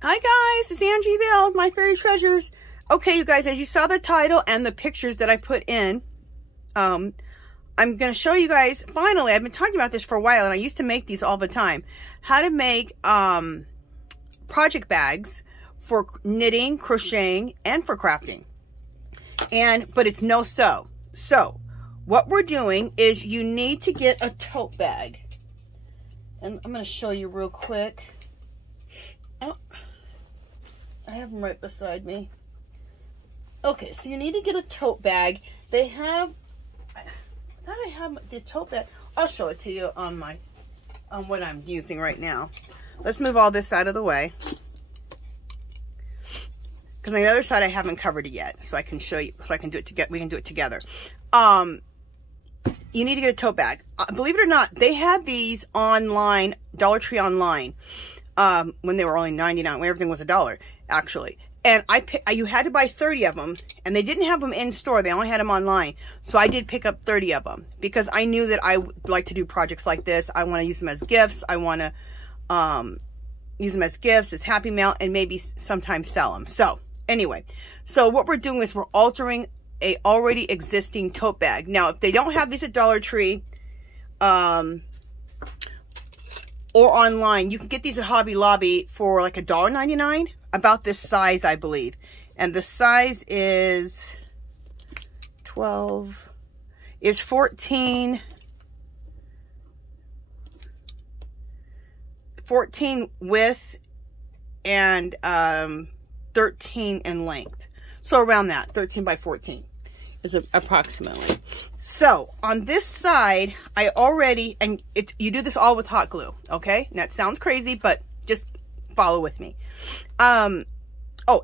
Hi guys, it's Angie Bell, My Fairy Treasures. Okay, you guys, as you saw the title and the pictures that I put in, I'm going to show you guys, finally, I've been talking about this for a while, and I used to make these all the time, how to make project bags for knitting, crocheting, and for crafting. But it's no sew. So, what we're doing is you need to get a tote bag. And I'm going to show you real quick. Oh, I have them right beside me. Okay, so you need to get a tote bag. They have, I thought I have the tote bag. I'll show it to you on what I'm using right now. Let's move all this out of the way. Because on the other side I haven't covered it yet. So I can show you, so I can do it together. We can do it together. You need to get a tote bag. Believe it or not, they had these online, Dollar Tree online, when they were only 99, when everything was $1, actually. And you had to buy 30 of them, and they didn't have them in store. They only had them online. So I did pick up 30 of them because I knew that I would like to do projects like this. I want to use them as gifts. I want to use them as gifts, as happy mail, and maybe sometimes sell them. So anyway, so what we're doing is we're altering a already existing tote bag. Now, if they don't have these at Dollar Tree or online, you can get these at Hobby Lobby for like $1.99, about this size, I believe. And the size is 14 width and 13 in length. So around that, 13 by 14 is approximately. So on this side, I already, and you do this all with hot glue, okay? And that sounds crazy, but just follow with me. Oh,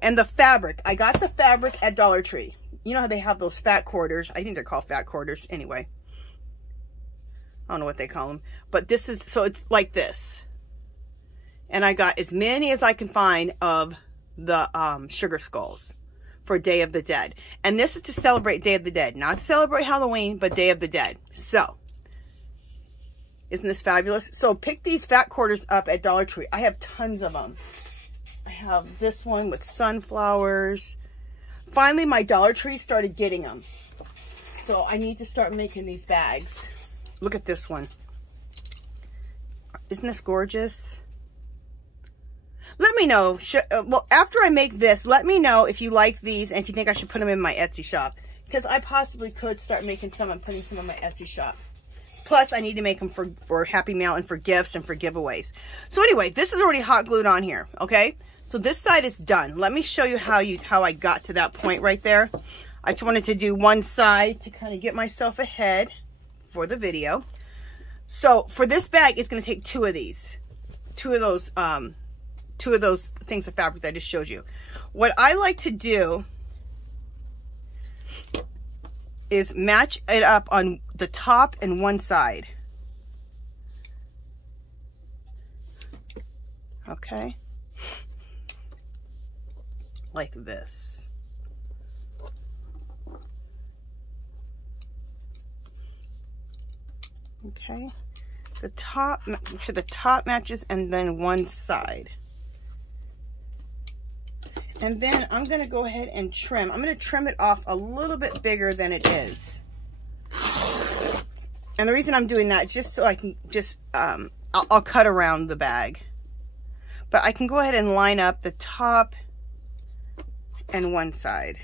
and the fabric. I got the fabric at Dollar Tree. You know how they have those fat quarters? I think they're called fat quarters. Anyway, I don't know what they call them, but this is, so it's like this. And I got as many as I can find of the sugar skulls for Day of the Dead. And this is to celebrate Day of the Dead, not to celebrate Halloween, but Day of the Dead. So, isn't this fabulous? So pick these fat quarters up at Dollar Tree. I have tons of them. I have this one with sunflowers. Finally, my Dollar Tree started getting them. So I need to start making these bags. Look at this one. Isn't this gorgeous? Let me know. Well, after I make this, let me know if you like these and if you think I should put them in my Etsy shop. Because I possibly could start making some and putting some in my Etsy shop. Plus, I need to make them for Happy Mail and for gifts and for giveaways. So anyway, this is already hot glued on here, okay? So this side is done. Let me show you how I got to that point right there. I just wanted to do one side to kind of get myself ahead for the video. So for this bag, it's going to take two of these. Two of those things of fabric that I just showed you. What I like to do is match it up on the top and one side. Okay. Like this. Okay. The top, make sure the top matches, and then one side. And then I'm going to go ahead and trim. I'm going to trim it off a little bit bigger than it is. And the reason I'm doing that, just so I can just, I'll cut around the bag. But I can go ahead and line up the top and one side.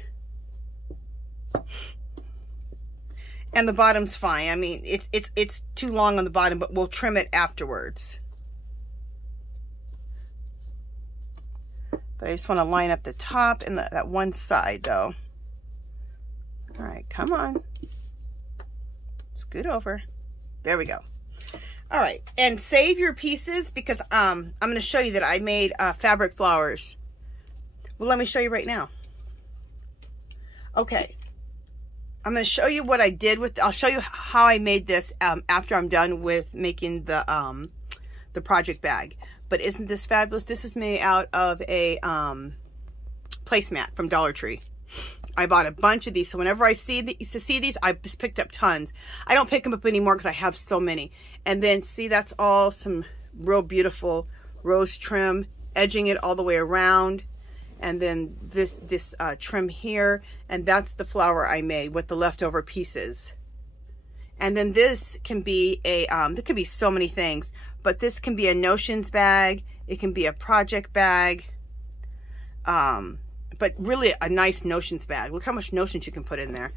And the bottom's fine. I mean, it's too long on the bottom, but we'll trim it afterwards. But I just want to line up the top and that one side, though. All right, come on. Scoot over. There we go. All right, and save your pieces because I'm going to show you that I made fabric flowers. Well, let me show you right now. Okay. I'm going to show you what I did with, I'll show you how I made this after I'm done with making the project bag. But isn't this fabulous? This is made out of a placemat from Dollar Tree. I bought a bunch of these, so whenever I see these, I just picked up tons. I don't pick them up anymore because I have so many. And then see, that's all some real beautiful rose trim edging it all the way around. And then this trim here, and that's the flower I made with the leftover pieces. And then this can be a, there could be so many things, but this can be a notions bag. It can be a project bag. But really a nice notions bag. Look how much notions you can put in there.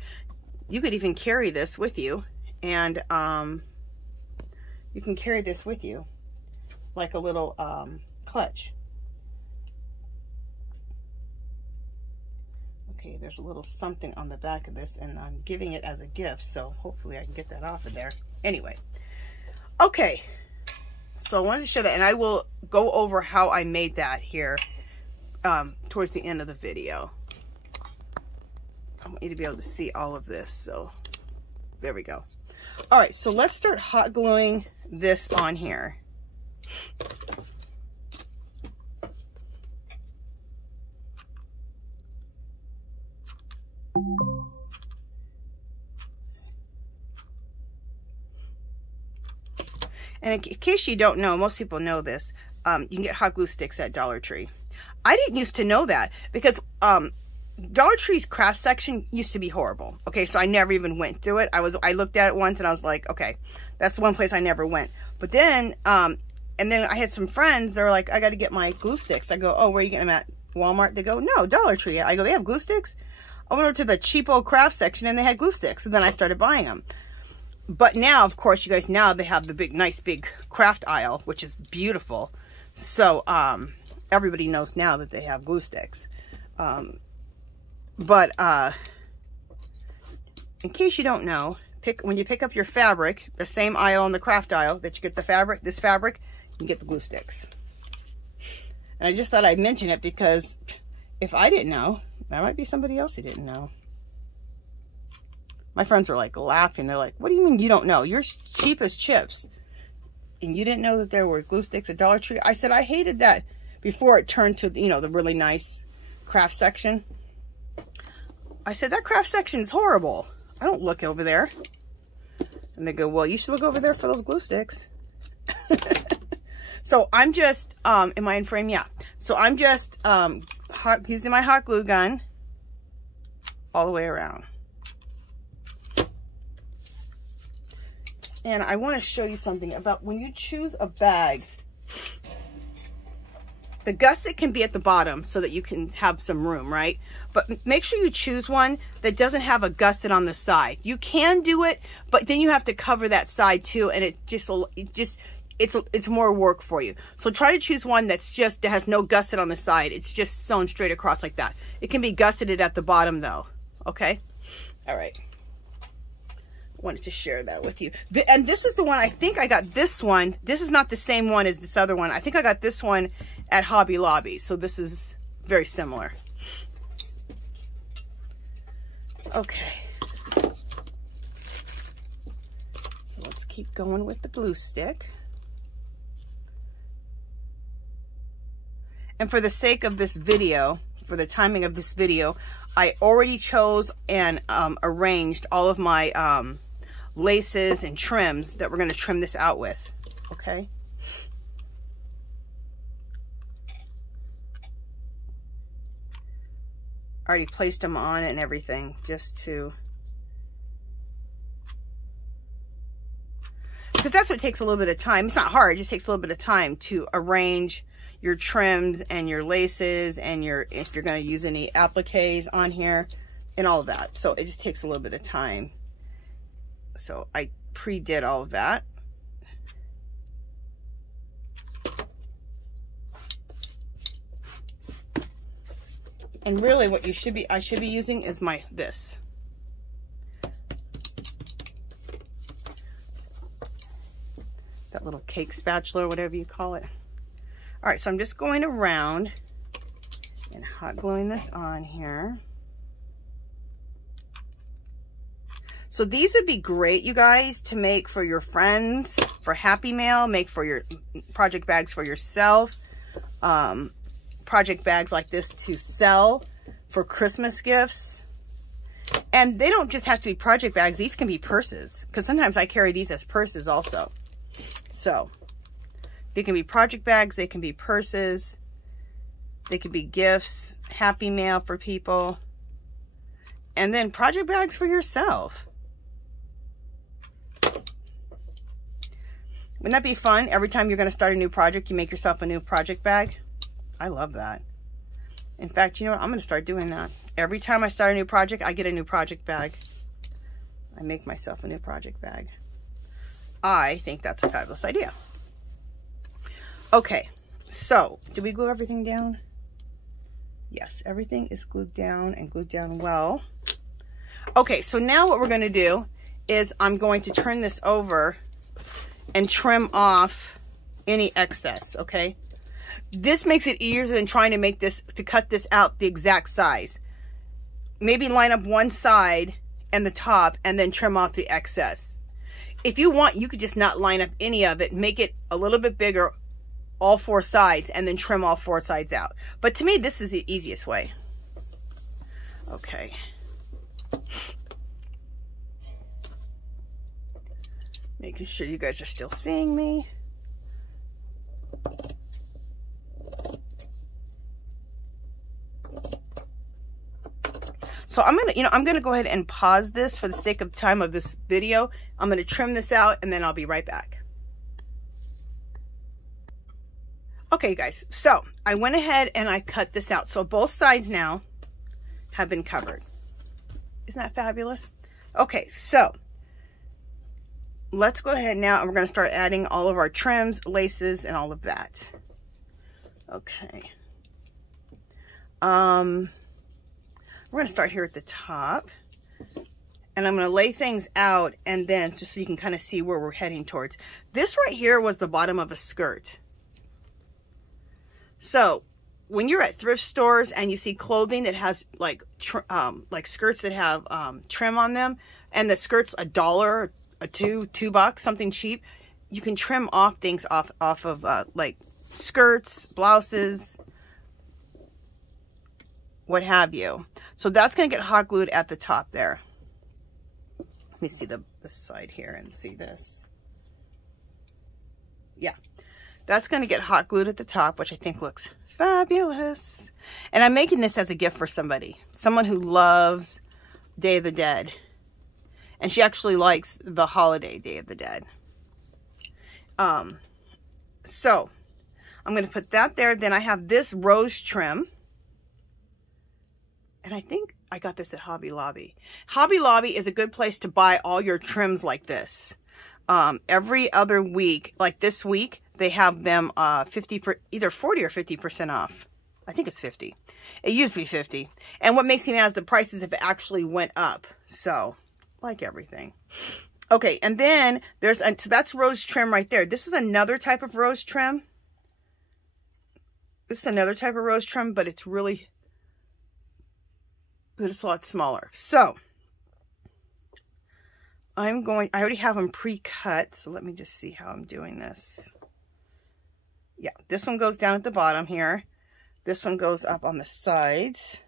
You could even carry this with you, and you can carry this with you like a little clutch. Okay, there's a little something on the back of this, and I'm giving it as a gift, so hopefully I can get that off of there. Anyway, okay, so I wanted to show that, and I will go over how I made that here towards the end of the video. I want you to be able to see all of this, so there we go. All right, so let's start hot gluing this on here. And in case you don't know, most people know this, you can get hot glue sticks at Dollar Tree. I didn't used to know that because Dollar Tree's craft section used to be horrible. Okay, so I never even went through it. I looked at it once and I was like, okay, that's the one place I never went. But then, and then I had some friends, they were like, I got to get my glue sticks. I go, oh, where are you getting them at? Walmart? They go, no, Dollar Tree. I go, they have glue sticks? I went over to the cheapo craft section and they had glue sticks. So then I started buying them. But now, of course, you guys, now they have the big, nice big craft aisle, which is beautiful. So, everybody knows now that they have glue sticks. But in case you don't know, when you pick up your fabric, the same aisle in the craft aisle that you get the fabric, this fabric, you get the glue sticks. And I just thought I'd mention it because if I didn't know, there might be somebody else who didn't know. My friends were like laughing. They're like, what do you mean you don't know? You're cheap as chips. And you didn't know that there were glue sticks at Dollar Tree? I said, I hated that before it turned to, you know, the really nice craft section. I said, that craft section is horrible. I don't look over there. And they go, well, you should look over there for those glue sticks. So I'm just, am I in frame? Yeah. So I'm just using my hot glue gun all the way around. And I want to show you something about when you choose a bag. The gusset can be at the bottom so that you can have some room, right? But make sure you choose one that doesn't have a gusset on the side. You can do it, but then you have to cover that side too, and it's more work for you. So try to choose one that has no gusset on the side. It's just sewn straight across like that. It can be gusseted at the bottom though. Okay? All right. Wanted to share that with you. And this is the one, I think I got this one. This is not the same one as this other one. I think I got this one at Hobby Lobby. So this is very similar. Okay. So let's keep going with the glue stick. And for the sake of this video, for the timing of this video, I already chose and arranged all of my laces and trims that we're going to trim this out with. Okay. I already placed them on and everything just to, because that's what takes a little bit of time. It's not hard, it just takes a little bit of time to arrange your trims and your laces and if you're going to use any appliques on here and all of that. So it just takes a little bit of time. So I pre-did all of that. And really what I should be using is this. That little cake spatula or whatever you call it. All right, so I'm just going around and hot gluing this on here. So these would be great, you guys, to make for your friends, for Happy Mail, make for your project bags for yourself, project bags like this to sell for Christmas gifts. And they don't just have to be project bags, these can be purses, because sometimes I carry these as purses also. So they can be project bags, they can be purses, They could be gifts, happy mail for people, and then project bags for yourself. Wouldn't that be fun? Every time you're going to start a new project, you make yourself a new project bag. I love that. In fact, you know what? I'm going to start doing that. Every time I start a new project, I get a new project bag. I make myself a new project bag. I think that's a fabulous idea. Okay, so did we glue everything down? Yes, everything is glued down and glued down well. Okay, so now what we're going to do is I'm going to turn this over and trim off any excess, okay? This makes it easier than trying to make this, to cut this out the exact size. Maybe line up one side and the top and then trim off the excess. If you want, you could just not line up any of it, make it a little bit bigger, all four sides, and then trim all four sides out. But to me, this is the easiest way. Okay. Making sure you guys are still seeing me. So I'm gonna go ahead and pause this for the sake of time of this video. I'm gonna trim this out and then I'll be right back. Okay guys, so I went ahead and I cut this out. So both sides now have been covered. Isn't that fabulous? Okay, so let's go ahead now and we're going to start adding all of our trims, laces, and all of that. Okay. We're going to start here at the top. And I'm going to lay things out and then just so you can kind of see where we're heading towards. This right here was the bottom of a skirt. So when you're at thrift stores and you see clothing that has like skirts that have trim on them, and the skirt's $1, $2, something cheap, you can trim off things off of like skirts, blouses, what have you. So that's going to get hot glued at the top there. Let me see this side here and see this. Yeah, that's going to get hot glued at the top, which I think looks fabulous. And I'm making this as a gift for somebody, someone who loves Day of the Dead. And she actually likes the holiday Day of the Dead. So I'm going to put that there. Then I have this rose trim. And I think I got this at Hobby Lobby. Hobby Lobby is a good place to buy all your trims like this. Every other week, like this week, they have them either 40 or 50% off. I think it's 50. It used to be 50. And what makes me mad is the prices have actually went up. So, like everything. Okay, and then so that's rose trim right there. This is another type of rose trim. This is another type of rose trim, but it's really, it's a lot smaller. So, I already have them pre-cut, so let me just see how I'm doing this. Yeah, this one goes down at the bottom here. This one goes up on the sides.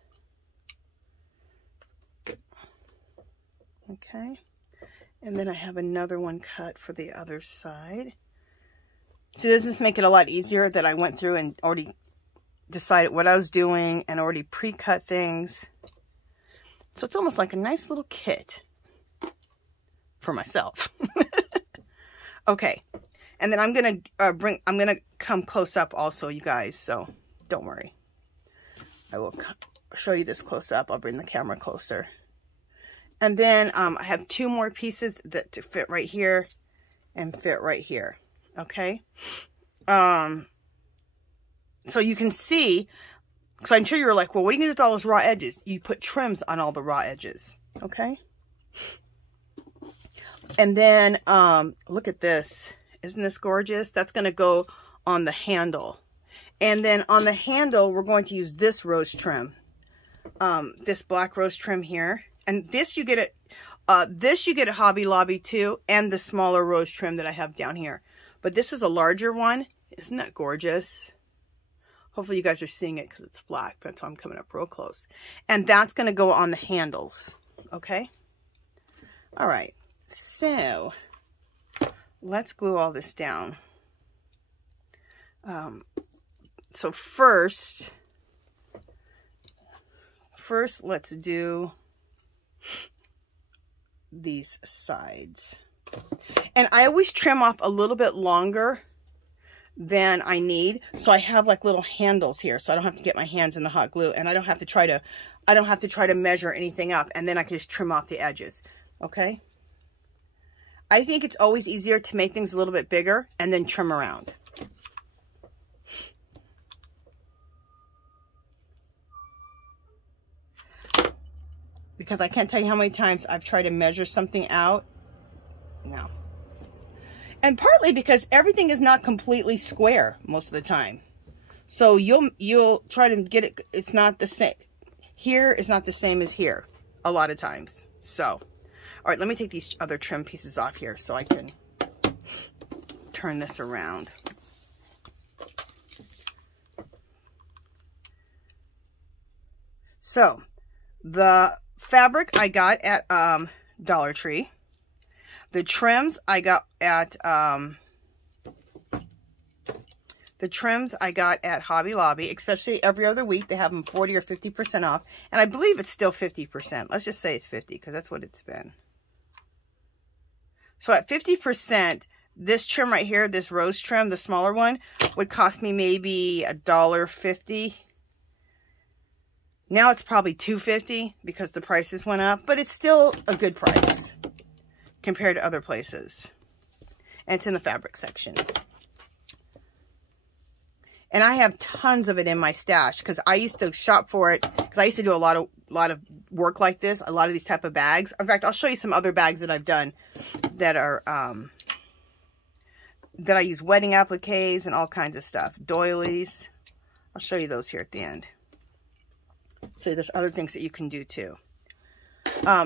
Okay. And then I have another one cut for the other side. So does this make it a lot easier that I went through and already decided what I was doing and already pre-cut things. So it's almost like a nice little kit for myself. Okay. And then I'm going to come close up also, you guys. So don't worry. I will show you this close up. I'll bring the camera closer. And then I have two more pieces that to fit right here and fit right here. Okay. So you can see, so I'm sure you're like, well, what are you going to do with all those raw edges? You put trims on all the raw edges. Okay. And then look at this. Isn't this gorgeous? That's going to go on the handle. And then on the handle, we're going to use this rose trim. This black rose trim here. And this you get at Hobby Lobby too, and the smaller rose trim that I have down here. But this is a larger one. Isn't that gorgeous? Hopefully you guys are seeing it because it's black, but I'm coming up real close. And that's going to go on the handles. Okay? All right. So let's glue all this down. So first, first let's do these sides. And I always trim off a little bit longer than I need, so I have like little handles here, so I don't have to get my hands in the hot glue, and I don't have to try to measure anything up, and then I can just trim off the edges. Okay, I think it's always easier to make things a little bit bigger and then trim around. Because I can't tell you how many times I've tried to measure something out. No. And partly because everything is not completely square most of the time. So you'll try to get it, it's not the same. Here is not the same as here a lot of times. So, all right, let me take these other trim pieces off here so I can turn this around. So, the fabric I got at Dollar Tree. The trims I got at Hobby Lobby, especially every other week. They have them 40 or 50% off. And I believe it's still 50%. Let's just say it's 50 because that's what it's been. So at 50%, this trim right here, this rose trim, the smaller one, would cost me maybe $1.50. Now it's probably $2.50 because the prices went up, but it's still a good price compared to other places. And it's in the fabric section. And I have tons of it in my stash because I used to shop for it because I used to do a lot of work like this, a lot of these type of bags. In fact, I'll show you some other bags that I've done that are that I use wedding appliques and all kinds of stuff. Doilies. I'll show you those here at the end. So there's other things that you can do too.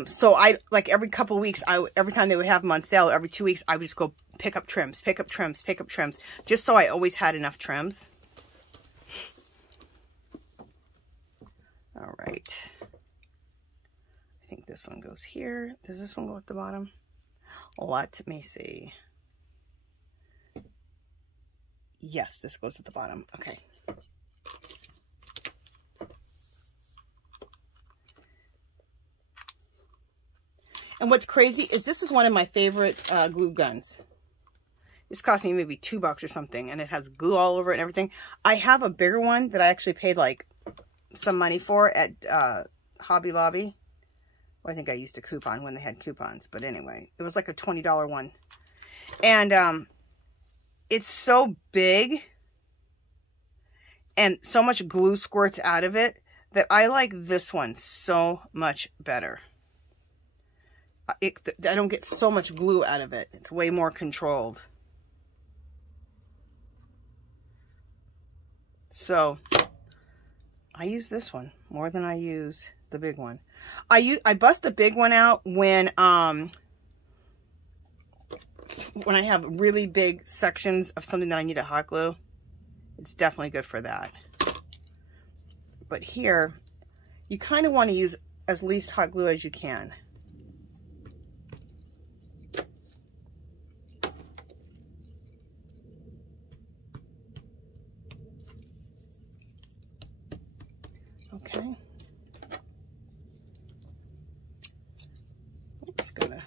So I, like every couple of weeks, every time they would have them on sale, every 2 weeks, I would just go pick up trims, just so I always had enough trims. All right. I think this one goes here. Does this one go at the bottom? Let me see. Yes, this goes at the bottom. Okay. And what's crazy is this is one of my favorite glue guns. This cost me maybe $2 or something, and it has glue all over it and everything. I have a bigger one that I actually paid like some money for at Hobby Lobby. Well, I think I used a coupon when they had coupons, but anyway, it was like a $20 one. And it's so big and so much glue squirts out of it that I like this one so much better. I don't get so much glue out of it. It's way more controlled. So I use this one more than I use the big one. I bust the big one out when I have really big sections of something that I need to hot glue. It's definitely good for that. But here, you kind of want to use as least hot glue as you can. Okay. Oops, gonna.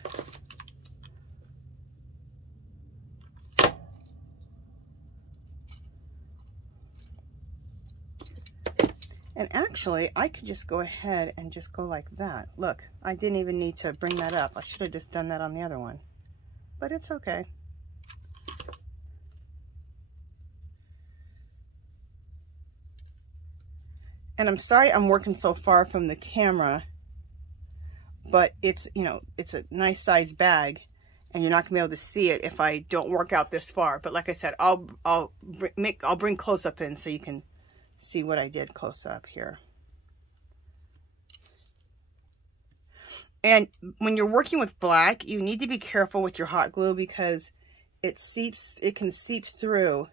And actually, I could just go ahead and just go like that. Look, I didn't even need to bring that up. I should have just done that on the other one. But it's okay. And I'm sorry I'm working so far from the camera, but it's, you know, it's a nice size bag and you're not gonna be able to see it if I don't work out this far. But like I said, I'll bring close up in so you can see what I did close up here. And when you're working with black, you need to be careful with your hot glue because it can seep through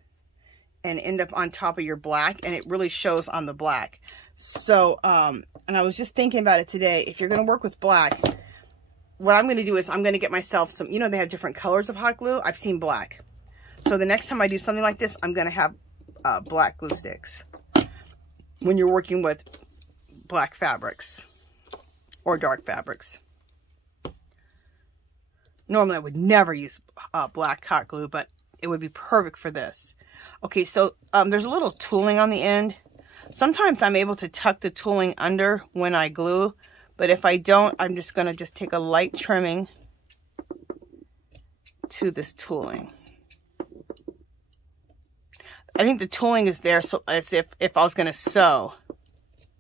and end up on top of your black, and it really shows on the black. So, and I was just thinking about it today. If you're going to work with black, what I'm going to do is I'm going to get myself some, you know, they have different colors of hot glue. I've seen black. So the next time I do something like this, I'm going to have black glue sticks. When you're working with black fabrics or dark fabrics. Normally I would never use black hot glue, but it would be perfect for this. Okay, so there's a little tooling on the end. Sometimes I'm able to tuck the tooling under when I glue, but if I don't, I'm just going to just take a light trimming to this tooling. I think the tooling is there so as if I was going to sew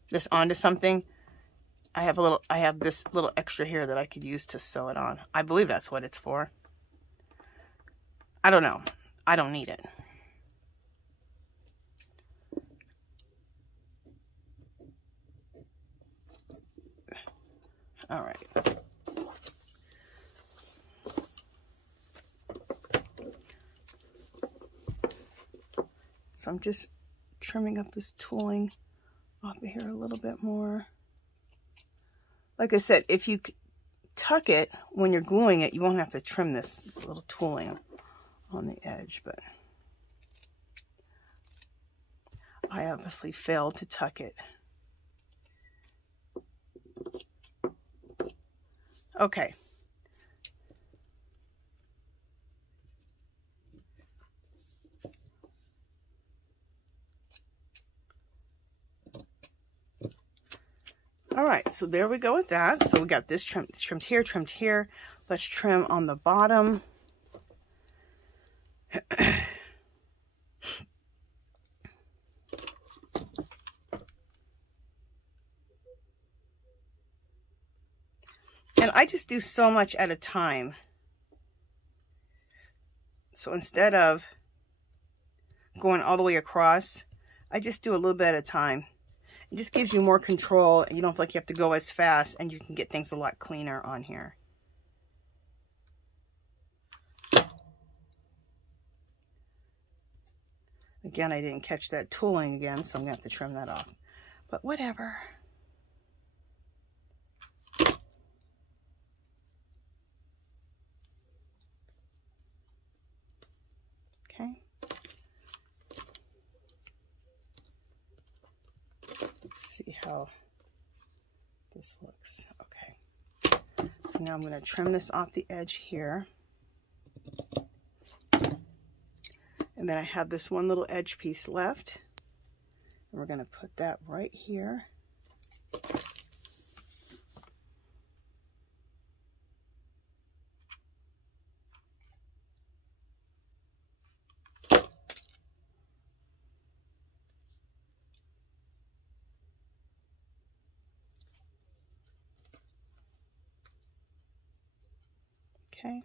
this onto something, I have this little extra here that I could use to sew it on. I believe that's what it's for. I don't know. I don't need it. All right. So I'm just trimming up this tooling off of here a little bit more. Like I said, if you tuck it when you're gluing it, you won't have to trim this little tooling on the edge, but I obviously failed to tuck it. Okay. All right, so there we go with that. So we got this trimmed here, trimmed here. Let's trim on the bottom. And I just do so much at a time. So instead of going all the way across, I just do a little bit at a time. It just gives you more control, and you don't feel like you have to go as fast, and you can get things a lot cleaner on here. Again, I didn't catch that tooling again, so I'm going to have to trim that off. But whatever. Okay. Let's see how this looks. Okay. So now I'm going to trim this off the edge here. And then I have this one little edge piece left. And we're going to put that right here. Okay.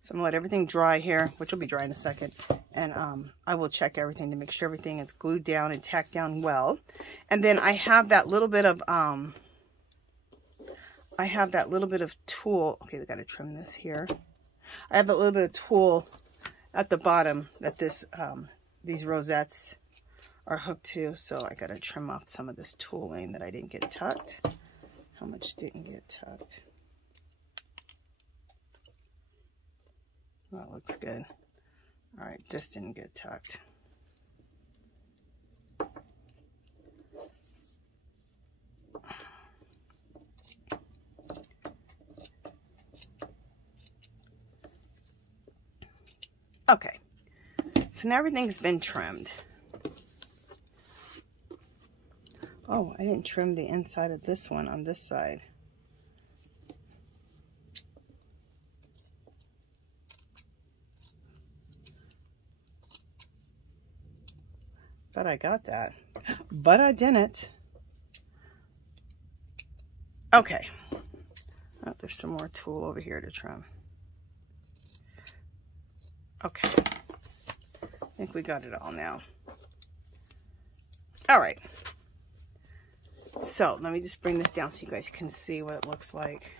So I'm going to let everything dry here, which will be dry in a second. And I will check everything to make sure everything is glued down and tacked down well. And then I have that little bit of tool. Okay, I got to trim this here. I have that little bit of tool at the bottom that these rosettes are hooked to. So I got to trim off some of this tooling that I didn't get tucked. How much didn't get tucked? That looks good. All right, this didn't get tucked. Okay, so now everything's been trimmed. Oh, I didn't trim the inside of this one on this side. But I got that, but I didn't. Okay. Oh, there's some more tool over here to trim. Okay. I think we got it all now. All right. So let me just bring this down so you guys can see what it looks like.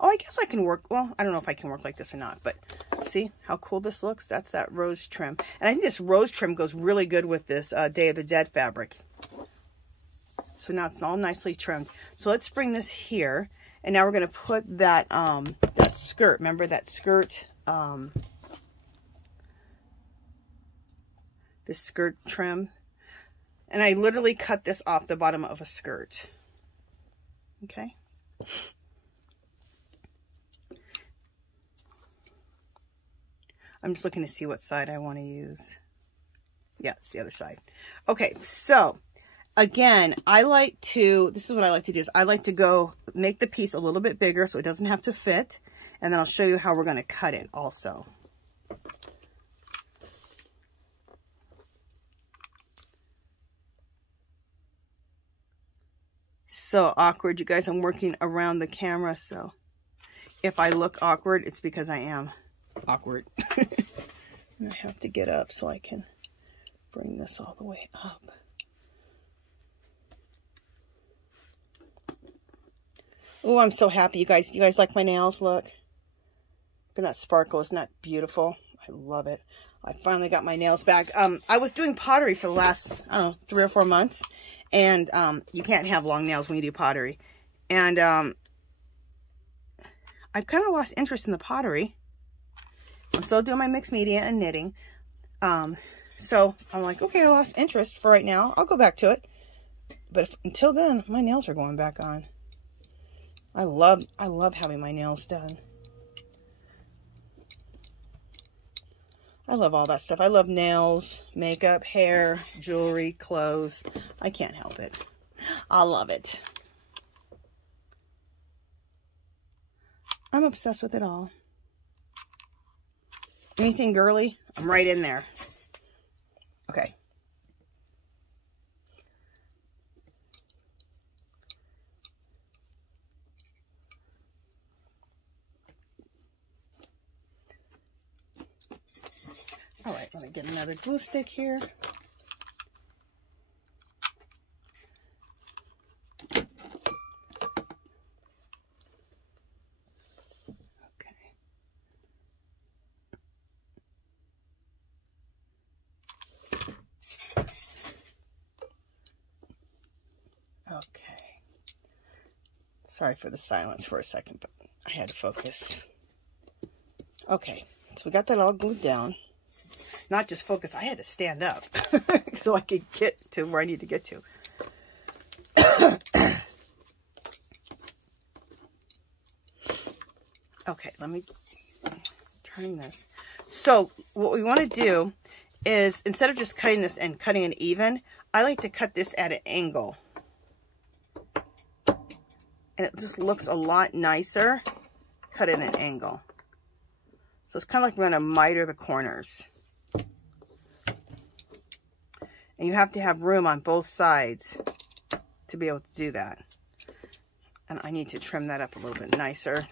Oh, I guess I can work. Well, I don't know if I can work like this or not, but see how cool this looks? That's that rose trim. And I think this rose trim goes really good with this Day of the Dead fabric. So now it's all nicely trimmed. So let's bring this here. And now we're going to put that, that skirt. Remember that skirt, this skirt trim? And I literally cut this off the bottom of a skirt. Okay. I'm just looking to see what side I want to use. Yeah, it's the other side. Okay, so again, this is what I like to do, is I like to go make the piece a little bit bigger so it doesn't have to fit. And then I'll show you how we're going to cut it also. So awkward, you guys. I'm working around the camera, so if I look awkward, it's because I am awkward. And I have to get up so I can bring this all the way up. Oh, I'm so happy, you guys. You guys like my nails? Look. Look at that sparkle. Isn't that beautiful? I love it. I finally got my nails back. I was doing pottery for the last, I don't know, 3 or 4 months. And you can't have long nails when you do pottery. And I've kind of lost interest in the pottery. I'm still doing my mixed media and knitting. So I'm like, okay, I lost interest for right now. I'll go back to it. But until then, my nails are going back on. I love having my nails done. I love all that stuff. I love nails, makeup, hair, jewelry, clothes. I can't help it. I love it. I'm obsessed with it all. Anything girly, I'm right in there. Okay. All right, let me get another glue stick here. Okay. Sorry for the silence for a second, but I had to focus. Okay, so we got that all glued down. Not just focus, I had to stand up so I could get to where I need to get to. Okay, let me turn this. So what we want to do is, instead of just cutting this and cutting it even, I like to cut this at an angle. And it just looks a lot nicer cut at an angle. So it's kind of like we're going to miter the corners. And you have to have room on both sides to be able to do that. And I need to trim that up a little bit nicer.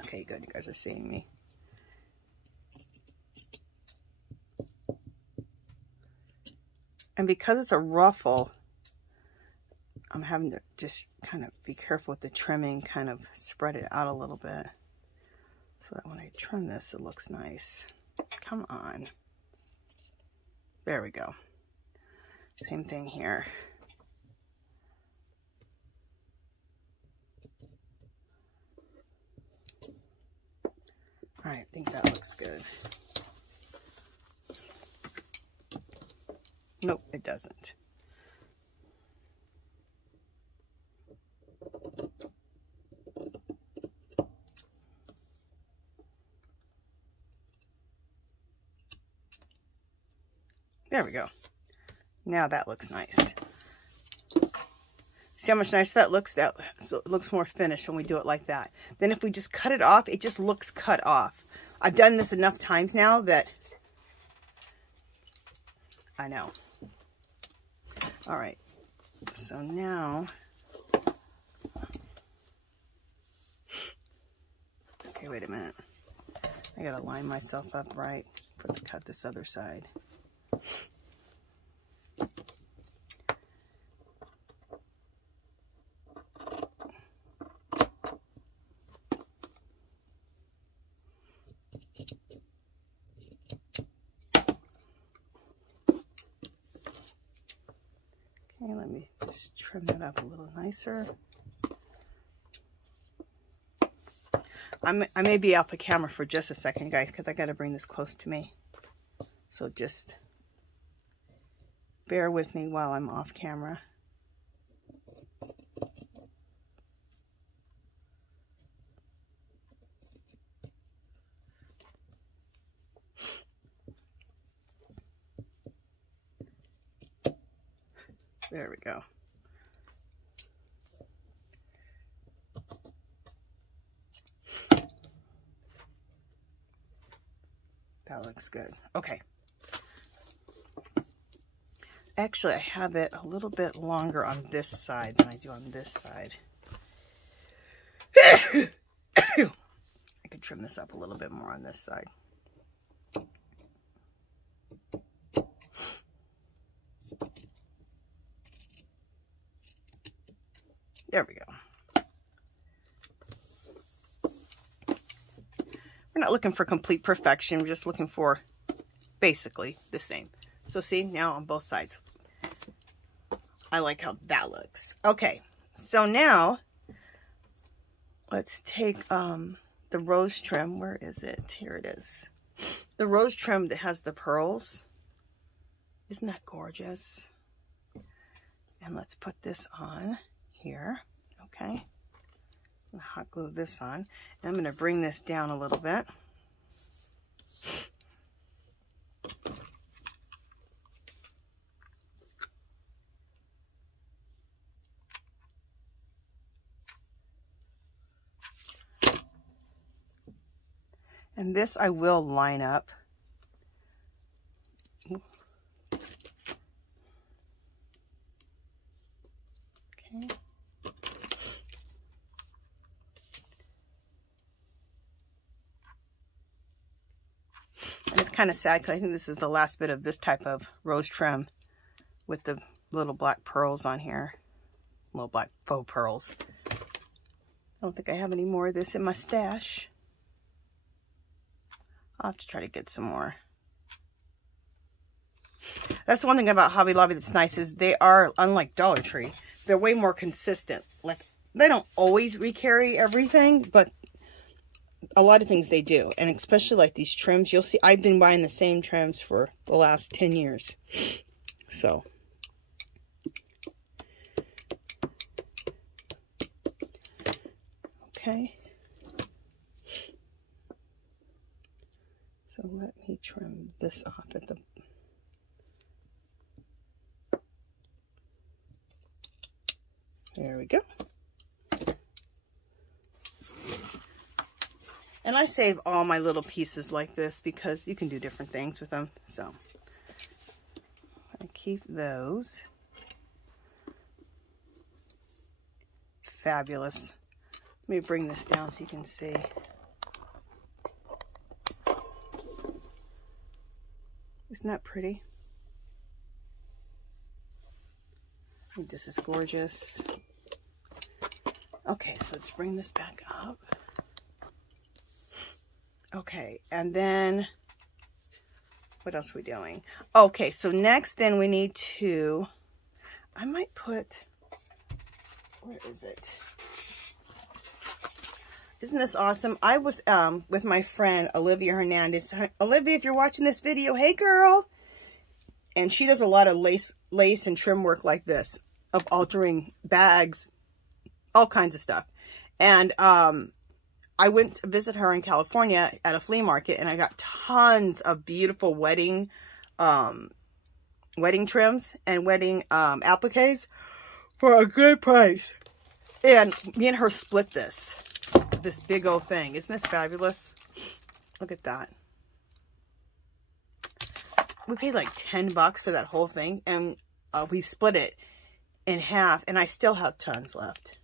Okay, good. You guys are seeing me. And because it's a ruffle, I'm having to just kind of be careful with the trimming, kind of spread it out a little bit so that when I trim this, it looks nice. Come on. There we go. Same thing here. All right, I think that looks good. Nope, it doesn't. There we go. Now that looks nice. See how much nicer that looks? So it looks more finished when we do it like that. Then if we just cut it off, it just looks cut off. I've done this enough times now that I know. All right. So now, okay, wait a minute. I gotta line myself up right for to cut this other side. Just trim that up a little nicer. I may be off the camera for just a second, guys, because I got to bring this close to me. So just bear with me while I'm off camera. There we go. That looks good. Okay. Actually, I have it a little bit longer on this side than I do on this side. I could trim this up a little bit more on this side. There we go. We're not looking for complete perfection. We're just looking for basically the same. So see, now on both sides. I like how that looks. Okay, so now let's take the rose trim. Where is it? Here it is. The rose trim that has the pearls. Isn't that gorgeous? And let's put this on here. Okay, I'm gonna hot glue this on, and I'm gonna bring this down a little bit. And this I will line up. Okay. And it's kind of sad because I think this is the last bit of this type of rose trim with the little black pearls on here. Little black faux pearls. I don't think I have any more of this in my stash. I'll have to try to get some more. That's one thing about Hobby Lobby that's nice is they are, unlike Dollar Tree, they're way more consistent. Like, they don't always recarry everything, but a lot of things they do. And especially like these trims, you'll see I've been buying the same trims for the last 10 years. So. Okay. So let me trim this off at the... There we go. And I save all my little pieces like this because you can do different things with them. So I keep those. Fabulous. Let me bring this down so you can see. Isn't that pretty? I think this is gorgeous. Okay, so let's bring this back up. Okay, and then what else are we doing? Okay, so next then we need to, I might put, where is it? Isn't this awesome? I was with my friend Olivia Hernandez. Olivia, if you're watching this video, hey girl. And she does a lot of lace and trim work like this, of altering bags, all kinds of stuff. And I went to visit her in California at a flea market, and I got tons of beautiful wedding trims and wedding appliques for a good price. And me and her split this big old thing. Isn't this fabulous? Look at that. We paid like $10 for that whole thing, and we split it in half, and I still have tons left.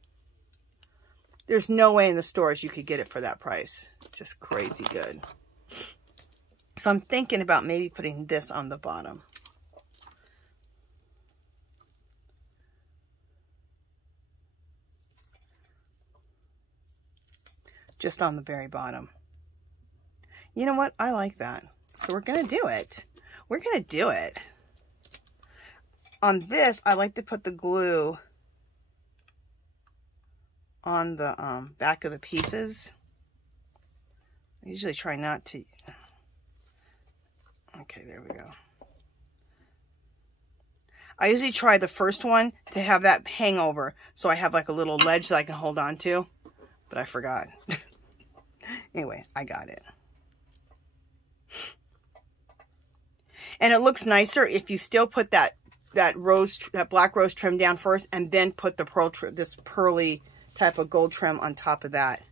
There's no way in the stores you could get it for that price. Just crazy good. So I'm thinking about maybe putting this on the bottom. Just on the very bottom. You know what? I like that. So we're going to do it. We're going to do it. on this, I like to put the glue on the back of the pieces. I usually try not to. Okay, there we go. I usually try the first one to have that hang over, so I have like a little ledge that I can hold on to, but I forgot. Anyway, I got it. And it looks nicer if you still put that black rose trim down first, and then put the pearl trim, this pearly type of gold trim on top of that.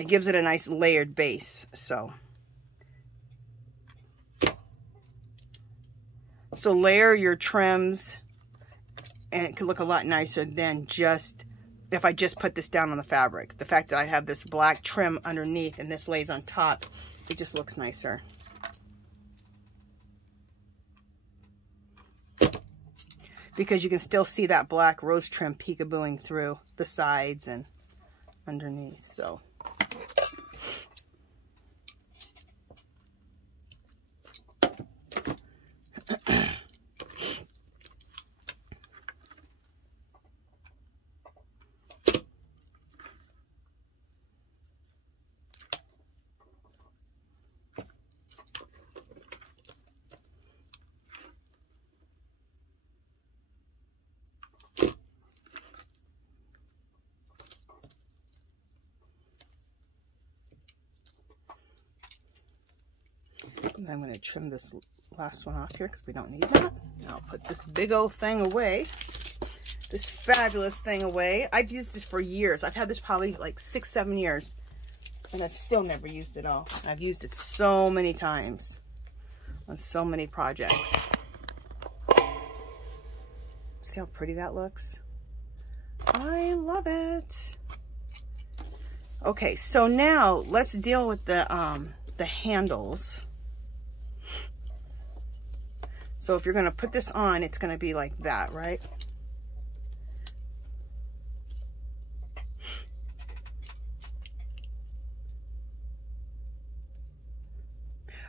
It gives it a nice layered base. So layer your trims, and it can look a lot nicer than just if I just put this down on the fabric. The fact that I have this black trim underneath and this lays on top, it just looks nicer. Because you can still see that black rose trim peekabooing through the sides and underneath. So I'm going to trim this last one off here because we don't need that. I'll put this big old thing away. This fabulous thing away. I've used this for years. I've had this probably like 6-7 years. And I've still never used it all. I've used it so many times on so many projects. See how pretty that looks? I love it. Okay, so now let's deal with the handles. So if you're going to put this on, it's going to be like that, right?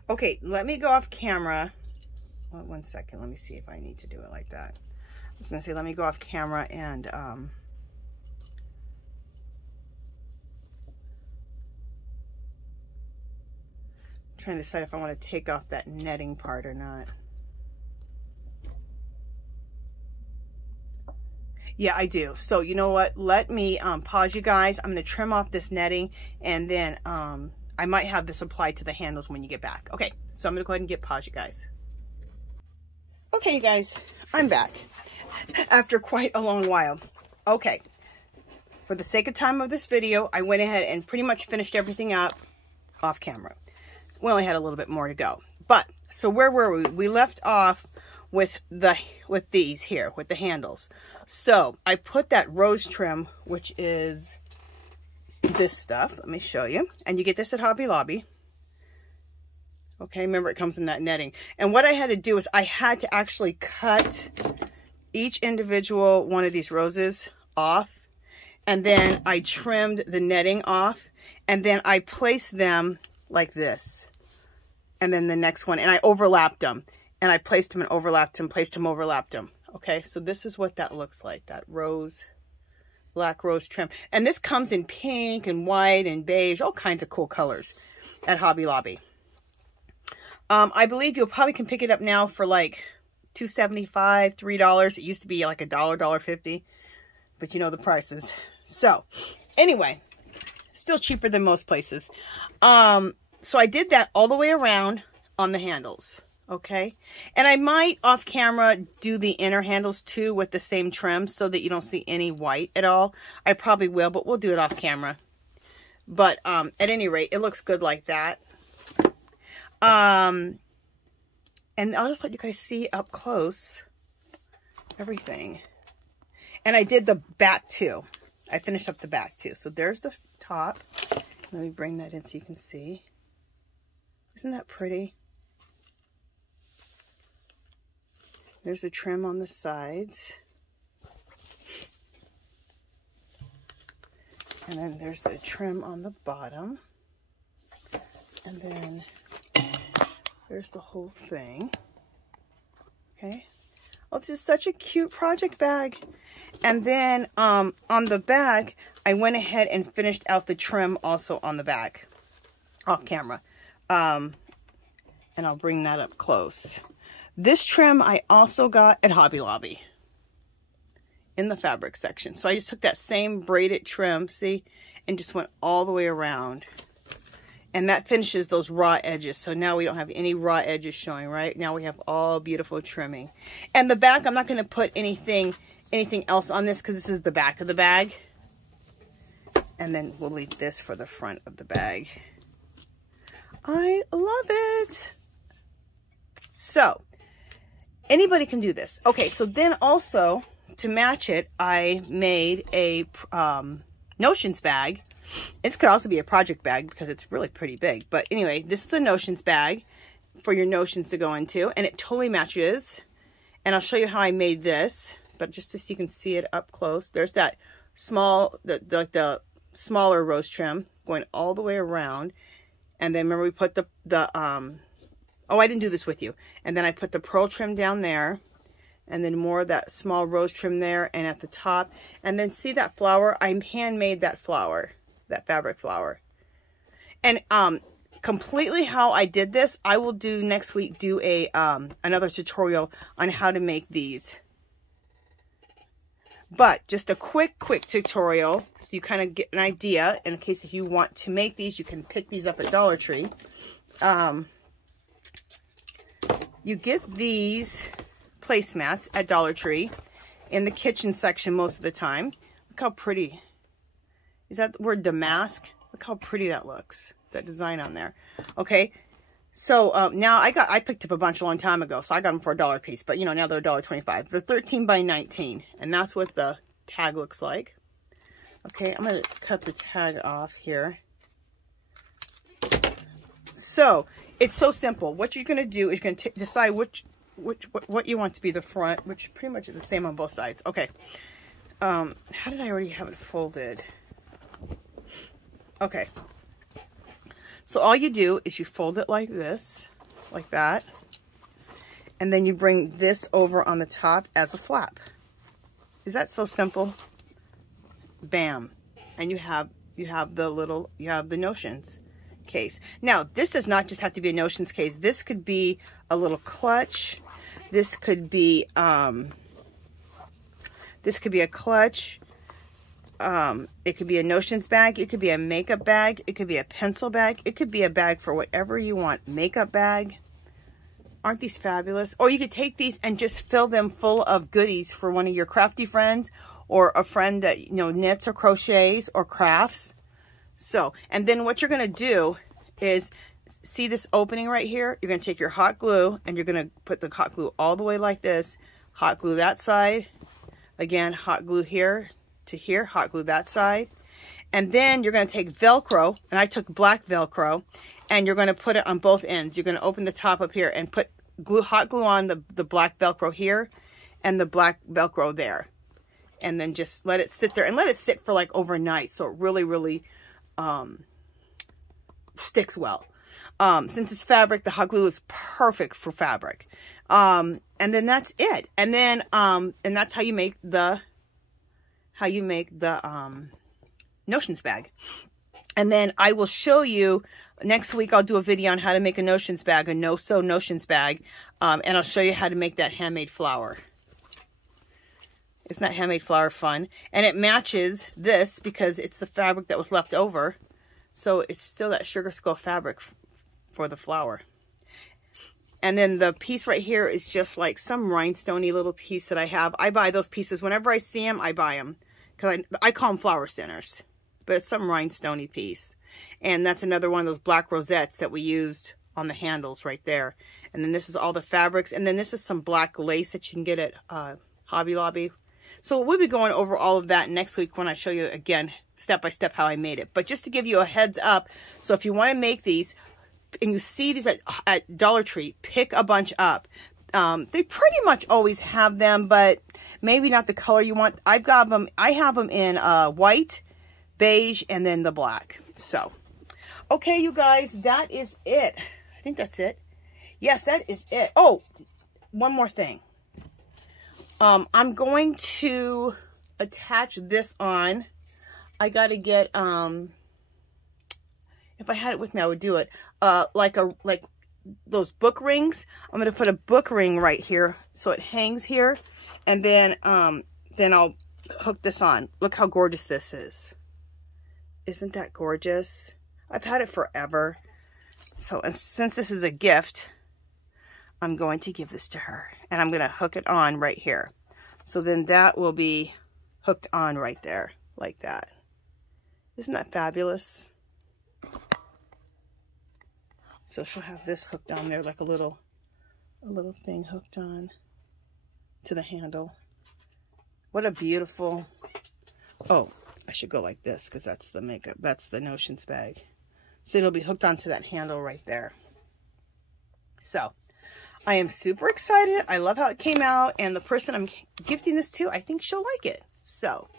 Okay, let me go off camera. Well, 1 second. Let me see if I need to do it like that. I was going to say, let me go off camera and trying to decide if I want to take off that netting part or not. Yeah, I do. So you know what? Let me pause you guys. I'm going to trim off this netting, and then I might have this applied to the handles when you get back. Okay, so I'm going to go ahead and pause you guys. Okay, you guys, I'm back after quite a long while. Okay, for the sake of time of this video, I went ahead and pretty much finished everything up off camera. We only had a little bit more to go. But, so where were we? We left off with these here, with the handles. So I put that rose trim, which is this stuff. Let me show you. And you get this at Hobby Lobby. Okay, remember it comes in that netting. And what I had to do is I had to actually cut each individual one of these roses off. And then I trimmed the netting off. And then I placed them like this. And then the next one. And I overlapped them. And I placed them and overlapped them, placed them, overlapped them. Okay, so this is what that looks like. That rose, black rose trim. And this comes in pink and white and beige, all kinds of cool colors at Hobby Lobby. I believe you probably can pick it up now for like $2.75, $3. It used to be like $1, $1.50. But you know the prices. So, anyway, still cheaper than most places. So I did that all the way around on the handles. Okay, and I might off camera do the inner handles too with the same trim so that you don't see any white at all. I probably will, but we'll do it off camera. But at any rate, it looks good like that. And I'll just let you guys see up close everything. And I did the back too. I finished up the back too. So there's the top. Let me bring that in so you can see. Isn't that pretty? There's a trim on the sides. And then there's the trim on the bottom. And then there's the whole thing. Okay. Oh, this is such a cute project bag. And then on the back, I went ahead and finished out the trim also on the back, off camera. And I'll bring that up close. This trim I also got at Hobby Lobby in the fabric section. So I just took that same braided trim, see, and just went all the way around. And that finishes those raw edges. So now we don't have any raw edges showing, right? Now we have all beautiful trimming. And the back, I'm not going to put anything else on this because this is the back of the bag. And then we'll leave this for the front of the bag. I love it. So, anybody can do this. Okay, so then also, to match it, I made a notions bag. This could also be a project bag because it's really pretty big. But anyway, this is a notions bag for your notions to go into. And it totally matches. And I'll show you how I made this. But just so you can see it up close. There's that small, the smaller rose trim going all the way around. And then remember we put oh, I didn't do this with you. And then I put the pearl trim down there. And then more of that small rose trim there and at the top. And then see that flower? I handmade that flower, that fabric flower. And completely how I did this, I will do next week, do a another tutorial on how to make these. But just a quick tutorial so you kind of get an idea in case if you want to make these, you can pick these up at Dollar Tree. You get these placemats at Dollar Tree in the kitchen section most of the time. Look how pretty. Is that the word damask? Look how pretty that looks. That design on there. Okay. So now I picked up a bunch a long time ago, so I got them for $1 a piece. But you know now they're $1.25. They're 13 by 19, and that's what the tag looks like. Okay, I'm gonna cut the tag off here. So it's so simple. What you're gonna do is you're gonna decide what you want to be the front, which pretty much is the same on both sides. Okay. How did I already have it folded? Okay. So all you do is you fold it like this, like that, and then you bring this over on the top as a flap. Is that so simple? Bam. And you have the notions case. Now, this does not just have to be a notions case. This could be a little clutch. This could be a clutch. It could be a notions bag. It could be a makeup bag. It could be a pencil bag. It could be a bag for whatever you want. Makeup bag. Aren't these fabulous? Or you could take these and just fill them full of goodies for one of your crafty friends or a friend that, you know, knits or crochets or crafts. So, and then what you're going to do is, see this opening right here? You're going to take your hot glue and you're going to put the hot glue all the way like this. Hot glue that side. Again, hot glue here to here, hot glue that side. And then you're going to take Velcro, and I took black Velcro, and you're going to put it on both ends. You're going to open the top up here and put hot glue on the black Velcro here and the black Velcro there. And then just let it sit there and let it sit for like overnight so it really sticks well. Since it's fabric, the hot glue is perfect for fabric. And then that's it. And then and that's how you make the notions bag. And then I will show you next week. I'll do a video on how to make a notions bag, a no-sew notions bag, and I'll show you how to make that handmade flower. Isn't that handmade flower fun? And it matches this because it's the fabric that was left over, so it's still that sugar skull fabric for the flower. And then the piece right here is just like some rhinestone-y little piece that I have. I buy those pieces. Whenever I see them, I buy them. Because I call them flower centers. But it's some rhinestone-y piece. And that's another one of those black rosettes that we used on the handles right there. And then this is all the fabrics. And then this is some black lace that you can get at Hobby Lobby. So we'll be going over all of that next week when I show you, again, step by step how I made it. But just to give you a heads up, so if you want to make these, and you see these at Dollar Tree, pick a bunch up. They pretty much always have them, but maybe not the color you want. I have them in white, beige, and then the black. So, okay, you guys, that is it. I think that's it. Yes, that is it. Oh, one more thing. I'm going to attach this on. I got to get, if I had it with me, I would do it. Like those book rings. I'm going to put a book ring right here so it hangs here. And then I'll hook this on. Look how gorgeous this is. Isn't that gorgeous? I've had it forever. So, and since this is a gift, I'm going to give this to her. And I'm going to hook it on right here. So then that will be hooked on right there, like that. Isn't that fabulous? So she'll have this hooked on there, like a little thing hooked on to the handle. What a beautiful, oh, I should go like this because that's the makeup, that's the Notions bag. So it'll be hooked onto that handle right there. So I am super excited. I love how it came out, and the person I'm gifting this to, I think she'll like it. So,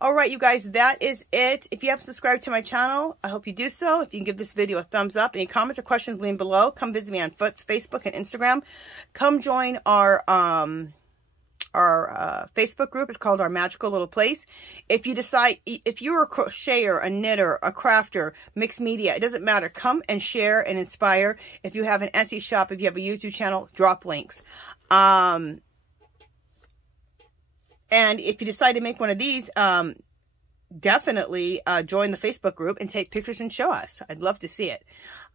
all right, you guys, that is it. If you haven't subscribed to my channel, I hope you do so. If you can give this video a thumbs up. Any comments or questions, leave below. Come visit me on Facebook and Instagram. Come join our Facebook group. It's called Our Magical Little Place. If you decide, if you're a crocheter, a knitter, a crafter, mixed media, it doesn't matter. Come and share and inspire. If you have an Etsy shop, if you have a YouTube channel, drop links. And if you decide to make one of these, definitely join the Facebook group and take pictures and show us. I'd love to see it.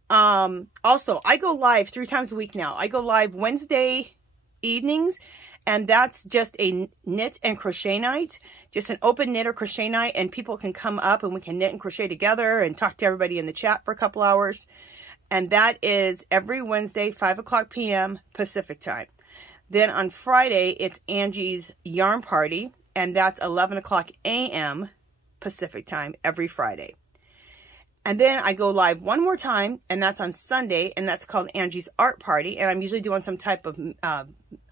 Also, I go live 3 times a week now. I go live Wednesday evenings, and that's just a knit and crochet night, just an open knit or crochet night, and people can come up and we can knit and crochet together and talk to everybody in the chat for a couple hours. And that is every Wednesday, 5 p.m. Pacific time. Then on Friday, it's Angie's Yarn Party, and that's 11 a.m. Pacific time every Friday. And then I go live one more time, and that's on Sunday, and that's called Angie's Art Party, and I'm usually doing some type of,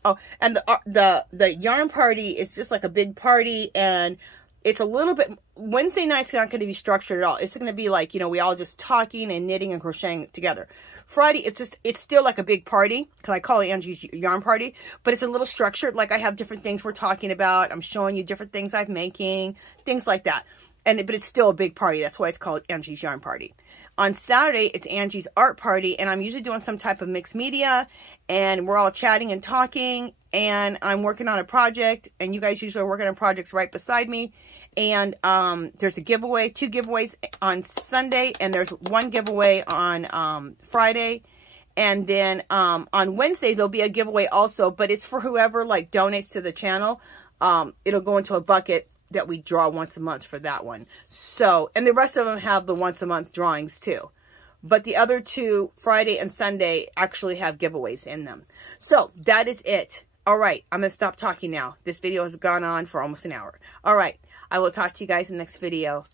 oh, and the yarn party is just like a big party, and it's a little bit, Wednesday night's not going to be structured at all. It's going to be like, you know, we all just talking and knitting and crocheting together. Friday, it's still like a big party, because I call it Angie's Yarn Party, but it's a little structured, like I have different things we're talking about, I'm showing you different things I'm making, things like that. But it's still a big party. That's why it's called Angie's Yarn Party. On Saturday, it's Angie's Art Party, and I'm usually doing some type of mixed media, and we're all chatting and talking, and I'm working on a project, and you guys usually are working on projects right beside me. And there's a giveaway, 2 giveaways on Sunday, and there's 1 giveaway on Friday. And then on Wednesday, there'll be a giveaway also, but it's for whoever like donates to the channel. It'll go into a bucket that we draw once a month for that one. So, and the rest of them have the once a month drawings too. But the other 2, Friday and Sunday, actually have giveaways in them. So that is it. All right, I'm going to stop talking now. This video has gone on for almost an hour. All right, I will talk to you guys in the next video.